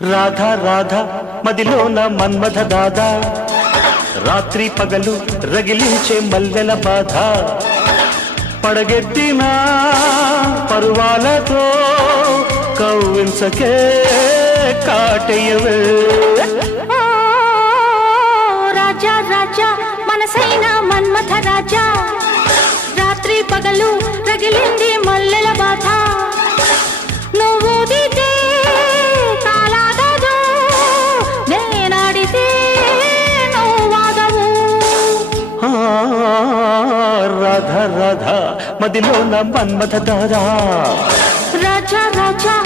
రాధా రాధా మదిలోన మన్మథ దాదా రాత్రి పగలు రగిలించే మల్లెల బాధ పడగెత్తిన పరువాలతో కవ్వించకే కాటయ్యవే రాజా రాజా మనసైన మన్మథ రాజా రాత్రి పగలు రగిలింది మల్లెల బాధ నువ్వు దితే కాలాగదు నేనాడితే నువ్వు వాగవు రాధా రాధా మదిలోన మన్మథ దాదా రాజా రాజా